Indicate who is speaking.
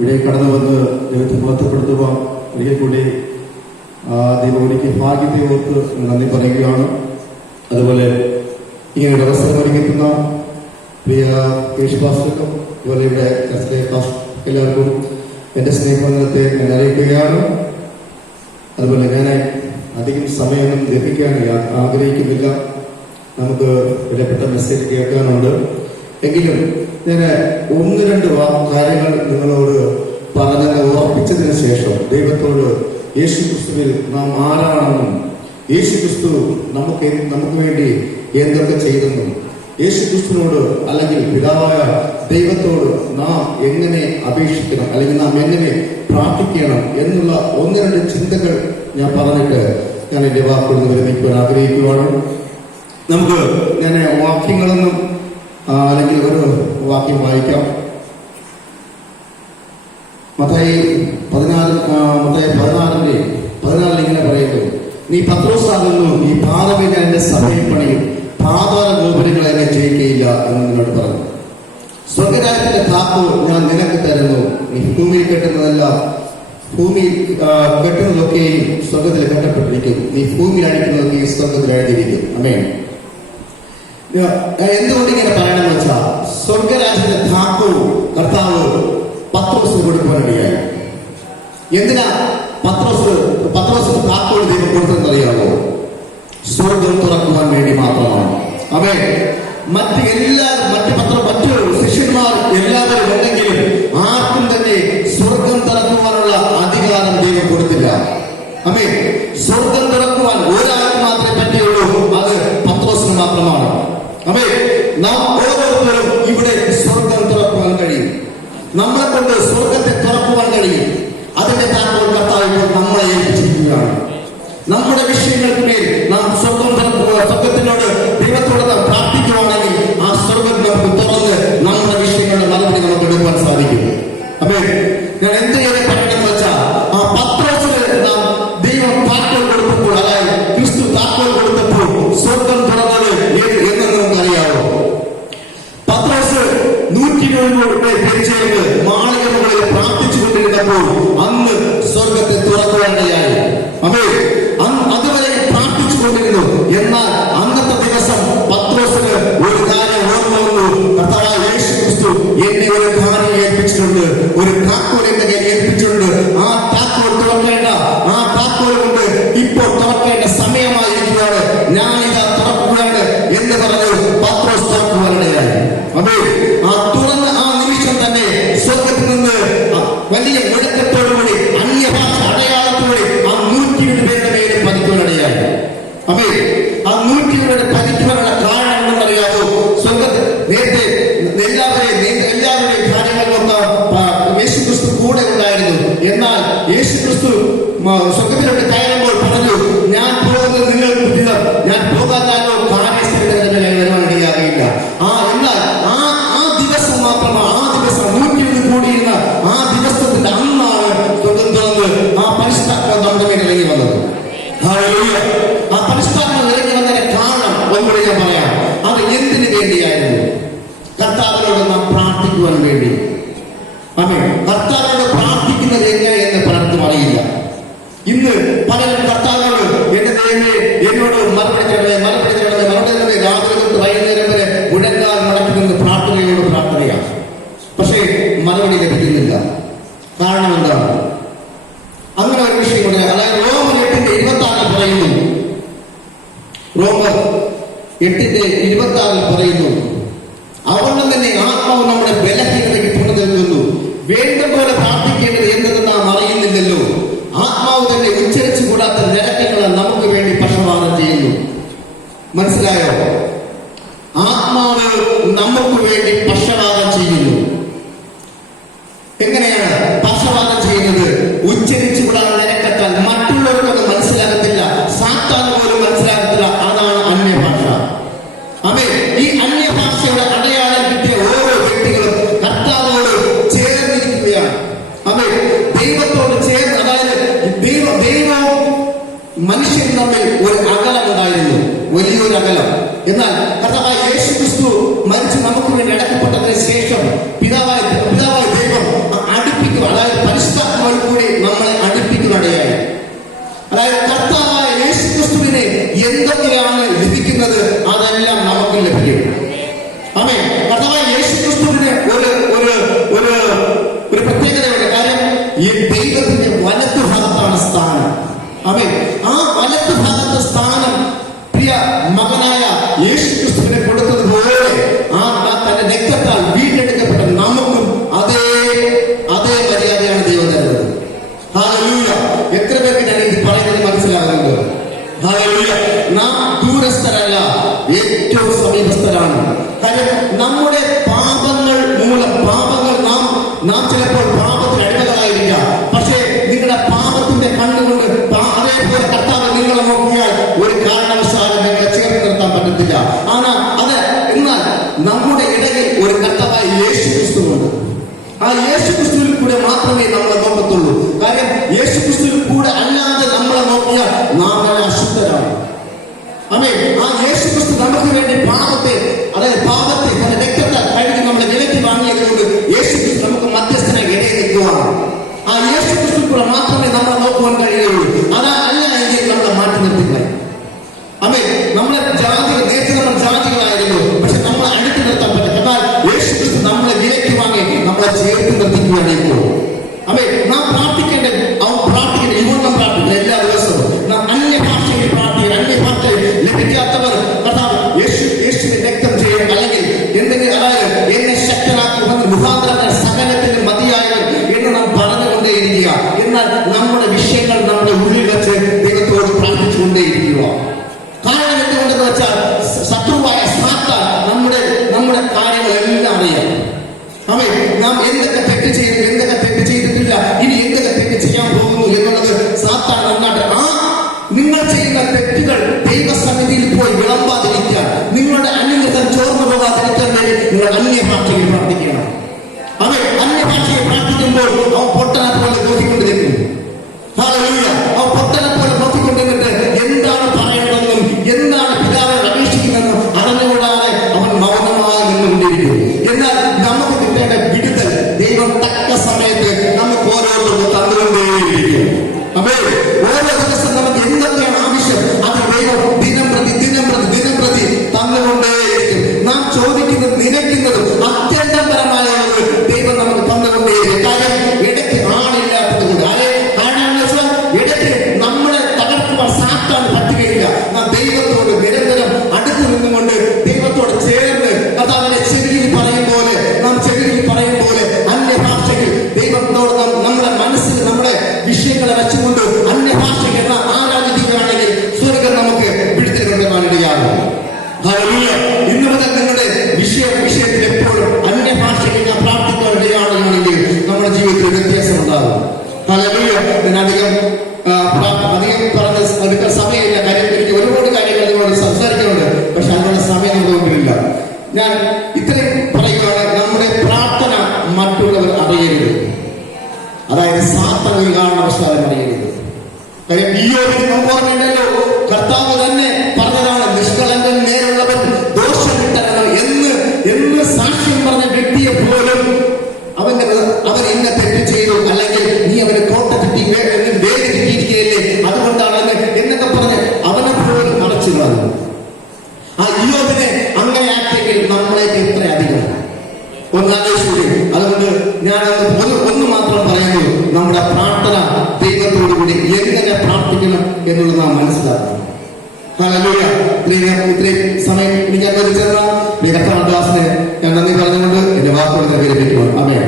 Speaker 1: ഇവിടെ കടന്നു വന്ന് ദൈവത്തെ മഹത്വപ്പെടുത്തുക ഒരിക്കൽ കൂടി ആ ദൈവവിളിക്ക് ഭാഗ്യത്തെ ഓർത്ത് നന്ദി പറയുകയാണ്. അതുപോലെ ഇങ്ങനെ അവസരം ഒരുക്കുന്ന പ്രിയ യേശു പാസ്റ്റർക്കും അതുപോലെ ഇവിടെ എല്ലാവർക്കും എന്റെ സ്നേഹബന്ധത്തെ ഞാൻ അറിയിക്കുകയാണ്. അതുപോലെ ഞാൻ അധികം സമയമൊന്നും ലഭിക്കാൻ ആഗ്രഹിക്കുന്നില്ല. നമുക്ക് വിലപ്പെട്ട മെസ്സേജ് കേൾക്കാനുണ്ട്. എങ്കിലും ഞാൻ ഒന്ന് രണ്ട് കാര്യങ്ങൾ നിങ്ങളോട് പറഞ്ഞ ഓർപ്പിച്ചതിന് ശേഷം ദൈവത്തോട് യേശു ക്രിസ്തുവിൽ നാം ആരാണെന്നും യേശു ക്രിസ്തു നമുക്ക് നമുക്ക് വേണ്ടി എന്തൊക്കെ ചെയ്തെന്നും യേശു ക്രിസ്തുവിനോട് അല്ലെങ്കിൽ പിതാവായ ദൈവത്തോട് നാം എങ്ങനെ അപേക്ഷിക്കണം അല്ലെങ്കിൽ നാം എങ്ങനെ പ്രാർത്ഥിക്കണം എന്നുള്ള ഒന്ന് രണ്ട് ചിന്തകൾ ഞാൻ പറഞ്ഞിട്ട് ഞാൻ എന്റെ വാക്കുകൾ വിരമിക്കുവാൻ ആഗ്രഹിക്കുവാണ്. നമുക്ക് ഞാൻ വാക്യങ്ങളൊന്നും അല്ലെങ്കിൽ ഒരു വാക്യം വായിക്കാം. മത്തായി പതിനാല് മത്തായി പതിനാലിന്റെ പതിനാലിൽ ഇങ്ങനെ പറയുന്നു. നീ പത്രോസാകുന്നു ഈ പാതവേ ഞാൻ എന്റെ സഭയിൽ പണിയും. പാതാള ഗോപുരങ്ങൾ എന്നെ ജയിക്കുകയില്ല എന്ന് നിന്നോട് പറഞ്ഞു. സ്വർഗരാജ്യത്തിന്റെ താക്കോ ഞാൻ നിനക്ക് തരുന്നു. നീ ഭൂമിയിൽ കെട്ടുന്നതെല്ലാം ഭൂമിയിൽ കെട്ടുന്നതൊക്കെയും സ്വർഗത്തിൽ കെട്ടപ്പെട്ടിരിക്കും നീ ഭൂമിയിൽ അടിക്കുന്നതൊക്കെയും സ്വർഗത്തിൽ എഴുതിയിരിക്കും അമേ എന്തുകൊണ്ട് ഇങ്ങനെ പറയണമെന്ന് വെച്ചാൽ സ്വർഗരാജ്യത്തിന്റെ താക്കവും കർത്താവ് പത്രോസിന് കൊടുക്കുവാനിടയായി എന്തിനാ പത്രോസ് പത്രോസിന് താക്കോൽ ദൈവം കൊടുത്തെന്ന് അറിയാമോ സ്വർഗം തുറക്കുവാൻ വേണ്ടി മാത്രമാണ് അവേ മറ്റ് എല്ലാ മറ്റ് പത്ര മറ്റു ശിഷ്യന്മാർ എല്ലാവരും ഉണ്ടെങ്കിലും പറഞ്ഞു പാത്രോസ് തുറക്കുവാനിടയായി അതെ ആ തുറന്ന ആ നിമിഷം തന്നെ സ്വർഗത്തിൽ നിന്ന് വലിയ മുഴക്കത്തോടുകൂടി അന്യഭാഷ അടയാളത്തോടെ ആ നൂറ്റി ഇരുപത് പേരുടെ മേലെ പതിക്കുവാനിടയായി. അതെ ആ നൂറ്റി ഇരുപത് പതിക്കുവാനുള്ള കാരണം എന്നറിയാമോ സ്വർഗത്തിൽ നേരത്തെ എല്ലാവരെയും എല്ലാവരുടെയും കാര്യങ്ങളിലൊക്കെ യേശുക്രിസ്തു കൂടെ ഉണ്ടായിരുന്നു. എന്നാൽ യേശു ക്രിസ്തു എട്ടിന്റെ ഇരുപത്തി ആറിൽ പറയുന്നു അവണ്ണം തന്നെ ആത്മാവ് നമ്മുടെ ബലഹീനതയ്ക്ക് തുണ നിൽക്കുന്നു. വേണ്ടും പോലെ പ്രാർത്ഥിക്കേണ്ടത് എന്തെന്ന് നാം അറിയുന്നില്ലല്ലോ. ആത്മാവ് തന്നെ ഉച്ചരിച്ചു കൂടാത്ത നിരക്കങ്ങളെ നമുക്ക് വേണ്ടി പക്ഷപാതം ചെയ്യുന്നു. മനസ്സിലായോ? ആത്മാവ് നമുക്ക് വേണ്ടി പക്ഷപാതം കണ്ണുകൊണ്ട് അതേപോലെ കർത്താവ് നിങ്ങളെ ഒരു കാരണവശാലും നിങ്ങളെ ചേർത്ത് നിർത്താൻ പറ്റത്തില്ല. ആനാ എന്നാൽ നമ്മുടെ ഇടയിൽ ഒരു കർത്താവായ യേശു ക്രിസ്തുവുണ്ട് ആ യേശു ക്രിസ്തുവിൽ മാത്രമേ നമ്മളെ നോക്കത്തുള്ളൂ. കാര്യം യേശു ക്രിസ്തുവിൽ അല്ലാതെ നമ്മളെ നോക്കിയാൽ നാം അശുദ്ധരാണ്. അമേ ആ യേശു ക്രിസ്തു നമുക്ക് വേണ്ടി പാപത്തെ മുഖാന്തരങ്ങൾ സകലത്തിന് മതിയായവൻ എന്ന് നാം പറഞ്ഞുകൊണ്ടേയിരിക്കുക. എന്നാൽ നമ്മുടെ വിഷയങ്ങൾ നമ്മുടെ ഉള്ളിൽ വെച്ച് ദൈവത്തോട് പ്രാർത്ഥിച്ചുകൊണ്ടേയിരിക്കുക. കാരണം എന്തുകൊണ്ടെന്ന് വെച്ചാൽ ശത്രുവായ സാത്താൻ നമ്മുടെ നമ്മുടെ കാര്യങ്ങളെല്ലാം അറിയാം. അവൻ നാം എന്തൊക്കെ തെറ്റ് ചെയ്തു എന്തൊക്കെ തെറ്റ് ചെയ്തിട്ടില്ല ഇനി എന്തൊക്കെ തെറ്റ് ചെയ്യാൻ പോകുന്നു എന്നുള്ളത് സാത്താൻ നന്നായിട്ട് ആ നിങ്ങൾ ചെയ്യുന്ന തെറ്റുകൾ ദൈവസന്നിധിയിൽ പോയി വിളമ്പാതിരിക്കാൻ നിങ്ങളുടെ അനുഗ്രഹം ചോർന്നു പോകാതിരിക്കാൻ വേണ്ടി നിങ്ങൾ അന്യഭാഷയിൽ പ്രാർത്ഥിക്കണം. അവൻ അന്യഭാഷയെ പ്രാർത്ഥിക്കുമ്പോൾ അവൻ പൊട്ടനെ പോലെ നിൽക്കും ഹല്ലേലൂയ. അവൻ പൊട്ടനെ പോലെ നോക്കിക്കൊണ്ട് നിന്നിട്ട് എന്താണ് പറയേണ്ടതെന്നും എന്താണ് പിതാവിനോട് അപേക്ഷിക്കുന്നതെന്നും അറിഞ്ഞുകൂടാതെ അവൻ മൗനമായി നിന്നുകൊണ്ടിരിക്കും. എന്നാൽ നമുക്ക് കിട്ടേണ്ട വിടുതൽ ദൈവം തക്ക സമയത്ത് നമുക്ക് ഓരോരുത്തർക്കും തന്നുകൊണ്ടേയിരിക്കും. അപ്പേ ഓരോ ദിവസം നമുക്ക് എന്തൊക്കെയാണ് ആവശ്യം അത് ദൈവം ദിനം പ്രതി ദിനം പ്രതി ദിനം പ്രതി തന്നുകൊണ്ടേയിരിക്കും. നാം ചോദിക്കുന്നത് നിലയ്ക്കുന്നതും അത്യന്തപരമായുള്ളത് നാം ദൈവത്തോട് നിരന്തരം അടുത്തു നിന്നുകൊണ്ട് ദൈവത്തോട് ചേർന്ന് കർത്താവിന്റെ ചെവിയിൽ പറയും പോലെ നാം ചെവിയിൽ പറയും പോലെ അന്യഭാഷയിൽ ദൈവത്തോട് നാം നമ്മുടെ മനസ്സിൽ നമ്മുടെ വിഷയങ്ങളെ വെച്ചുകൊണ്ട് അന്യഭാഷയ്ക്ക് നാം ആരാധിക്കുകയാണെങ്കിൽ സ്വർഗം നമുക്ക് കൊണ്ടുവാനിടയാകും ഹല്ലേലൂയ. ഇന്ന് മുതൽ നിങ്ങളുടെ വിഷയ വിഷയത്തിൽ എപ്പോഴും അന്യഭാഷയ്ക്ക് ഞാൻ പ്രാർത്ഥിക്കാനിടയാണെങ്കിൽ നമ്മുടെ ജീവിതത്തിൽ വ്യത്യാസം ഉണ്ടാകും. അധികം ഞാൻ ഇത്രയും പറയുകയാണ് നമ്മുടെ പ്രാർത്ഥന മറ്റുള്ളവർ അറിയരുത്. അതായത് സാത്തൻ ഒരു കാരണവശാലും അറിയരുത്. കാര്യം ഈ ഒരു കർത്താവ് നമ്മുടെ പ്രാർത്ഥന ദൈവത്തോടുകൂടി എങ്ങനെ പ്രാർത്ഥിക്കണം എന്നുള്ളത് നാം മനസ്സിലാക്കണം. ഇത്രയും ഇത്രയും സമയം എനിക്ക് അനുവദിച്ചെന്ന കർത്താവദാസിന് ഞാൻ നന്ദി പറഞ്ഞുകൊണ്ട് എന്റെ വാക്കുകൾ നിർവഹിക്കുവാൻ അമേ